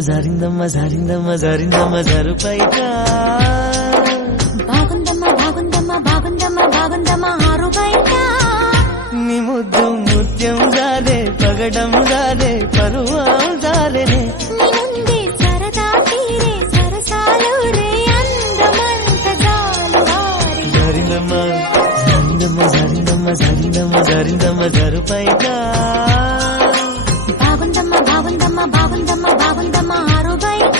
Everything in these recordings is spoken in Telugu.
జారిందమ్మ జారిందమ్మ జారిందమ్మ జరుపైగా బాగుందమ్మా బాగుందమ్మా బాగుందమ్మా బాగుందమ్మా ఆరు బయట నీ ముద్దు ముత్యం జారే పగడం జారే పరువం జారేనే నింది సరదా తీరే సరసాలు రే అందమంత జాలు వారి జారిందమ్మ జారిందమ్మ జారిందమ్మ జారిందమ్మ జారిందమ్మ జరుపైగా బాగుందమ్మా బాగుందమ్మా బాగుందమ్మా బాగుందమ్మా ఆరు బయట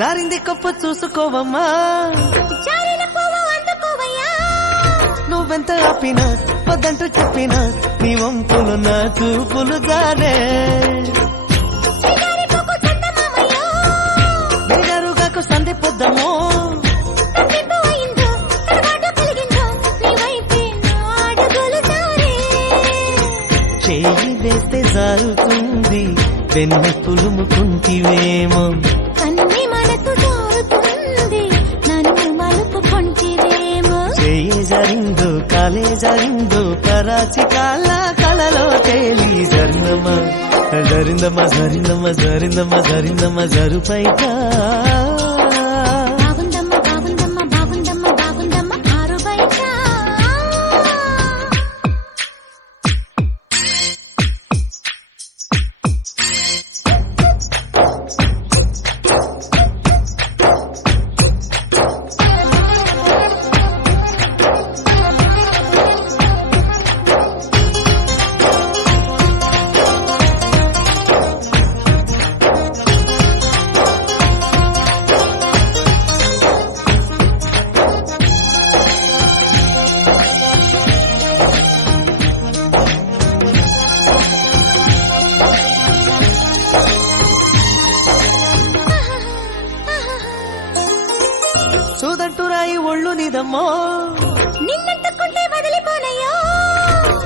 జారింది కప్పు చూసుకోవమ్మా జారిన పువ్వు అందుకోవయ్యా నువ్వెంత ఆపినా వద్దంటూ చెప్పినా నీ వంపులు నా చూపులు జారే శ్రీగారి పువ్వు చందమామయ్యో నిజరుగాకు సంధి పొద్దమో తప్పిపు అయిందో తడబాటు కలిగిందో నీ వైపే నా అడుగులు సారే చేయి వేస్తే జారుతుంది వెన్నె పులుముకుంటివేమో కన్ని మనసు జారుతుంది నన్ను మలుపుకుంటివేమో చేయి జారిందో కాలే జారిందో కరాచి కాల కలలో తేలి జరిందమ్మ జరిందమ్మ జరిందమ్మ జరిందమ్మ జరిందమ్మ జరుపైగా బాగుందమ్మా బాగుందమ్మా బాగుందమ్మా బాగుందమ్మా ఆరు బయట చూదంటూ రాయి ఒళ్ళు నీదమ్మో నిన్నెత్తుకుంటే వదిలిపోనయ్యో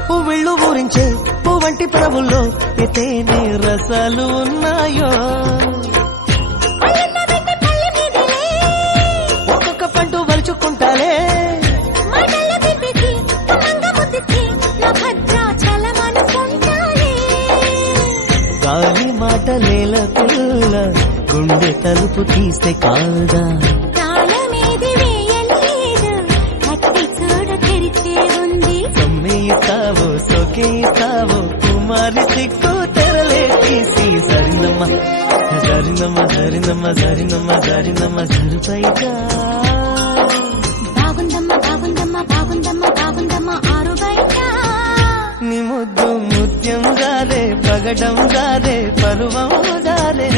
పువ్విళ్ళు ఊరించే పువ్వంటి ప్రభుల్లో ఎతేనే రసాలు ఉన్నాయో అల్లన్న బిడ్డ పల్లె మీదలే ఒక్కొక్క పండు వలుచుకుంటాలే మాటల్లో తిప్పిచి కుమంగ ముద్దిచి నా భద్రాచలమనుకుంటాలే గాలి మాటలేల పిల్ల గుండె తలుపు తీస్తే కాదా తాళమేది వేయలేదు కట్టి చూడ తెరిచే ఉంది సమ్మేయిస్తావో సోకేయిస్తావో కుమారి సిక్కు తెరలే తీసి జరిందమ్మ జరిందమ్మ జరిందమ్మ జరిందమ్మ జరిందమ్మ జరుపైగా బాగుందమ్మా బాగుందమ్మా బాగుందమ్మా బాగుందమ్మా ఆరు బయట నీ ముద్దు ముత్యం జారే పగడం జారే పరువం జారే